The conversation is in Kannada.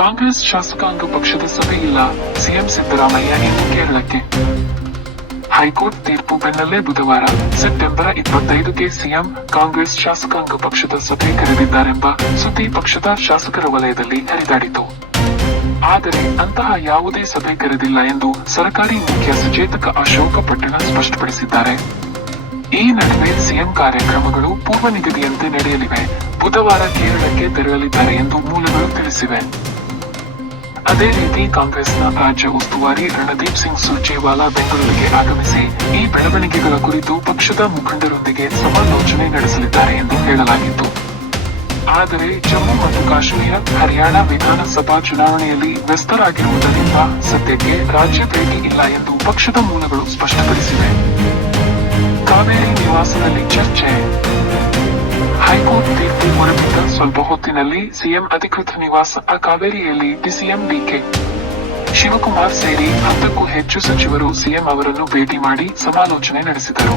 ಕಾಂಗ್ರೆಸ್ ಶಾಸಕಾಂಗ ಪಕ್ಷದ ಸಭೆ ಇಲ್ಲ, ಸಿಎಂ ಸಿದ್ದರಾಮಯ್ಯ ಇಂದು ಕೇರಳಕ್ಕೆ. ಹೈಕೋರ್ಟ್ ತೀರ್ಪು ಬೆನ್ನಲ್ಲೇ ಬುಧವಾರ ಸೆಪ್ಟೆಂಬರ್ 25ಕ್ಕೆ ಸಿಎಂ ಕಾಂಗ್ರೆಸ್ ಶಾಸಕಾಂಗ ಪಕ್ಷದ ಸಭೆ ಕರೆದಿದ್ದಾರೆಂಬ ಸುದ್ದಿ ಪಕ್ಷದ ಶಾಸಕರ ವಲಯದಲ್ಲಿ ಹರಿದಾಡಿತು. ಆದರೆ ಅಂತಹ ಯಾವುದೇ ಸಭೆ ಕರೆದಿಲ್ಲ ಎಂದು ಸರ್ಕಾರಿ ಮುಖ್ಯ ಸಚೇತಕ ಅಶೋಕ ಪಟ್ಟಣ ಸ್ಪಷ್ಟಪಡಿಸಿದ್ದಾರೆ. ಈ ನಡುವೆ ಸಿಎಂ ಕಾರ್ಯಕ್ರಮಗಳು ಪೂರ್ವ ನಿಗದಿಯಂತೆ ನಡೆಯಲಿವೆ. ಬುಧವಾರ ಕೇರಳಕ್ಕೆ ತೆರಳಲಿದ್ದಾರೆ ಎಂದು ಮೂಲಗಳು ತಿಳಿಸಿವೆ. ಅದೇ ರೀತಿ ಕಾಂಗ್ರೆಸ್ನ ರಾಜ್ಯ ಉಸ್ತುವಾರಿ ರಣದೀಪ್ ಸಿಂಗ್ ಸುರ್ಜೇವಾಲಾ ಬೆಂಗಳೂರಿಗೆ ಆಗಮಿಸಿ ಈ ಬೆಳವಣಿಗೆಗಳ ಕುರಿತು ಪಕ್ಷದ ಮುಖಂಡರೊಂದಿಗೆ ಸಮಾಲೋಚನೆ ನಡೆಸಲಿದ್ದಾರೆ ಎಂದು ಹೇಳಲಾಗಿತ್ತು. ಆದರೆ ಜಮ್ಮು ಮತ್ತು ಕಾಶ್ಮೀರ, ಹರಿಯಾಣ ವಿಧಾನಸಭಾ ಚುನಾವಣೆಯಲ್ಲಿ ವ್ಯಸ್ತರಾಗಿರುವುದರಿಂದ ಸದ್ಯಕ್ಕೆ ರಾಜ್ಯ ಭೇಟಿ ಇಲ್ಲ ಎಂದು ಪಕ್ಷದ ಮೂಲಗಳು ಸ್ಪಷ್ಟಪಡಿಸಿವೆ. ಕಾವೇರಿ ನಿವಾಸದಲ್ಲಿ ಚರ್ಚೆ. ಹೈಕೋರ್ಟ್ ತೀರ್ಪು ಹೊರಬಿದ್ದ ಸ್ವಲ್ಪ ಹೊತ್ತಿನಲ್ಲಿ ಸಿಎಂ ಅಧಿಕೃತ ನಿವಾಸ ಕಾವೇರಿಯಲ್ಲಿ ಡಿಸಿಎಂ ಡಿಕೆ ಶಿವಕುಮಾರ್ ಸೇರಿ 10ಕ್ಕೂ ಹೆಚ್ಚು ಸಚಿವರು ಸಿಎಂ ಅವರನ್ನು ಭೇಟಿ ಮಾಡಿ ಸಮಾಲೋಚನೆ ನಡೆಸಿದರು.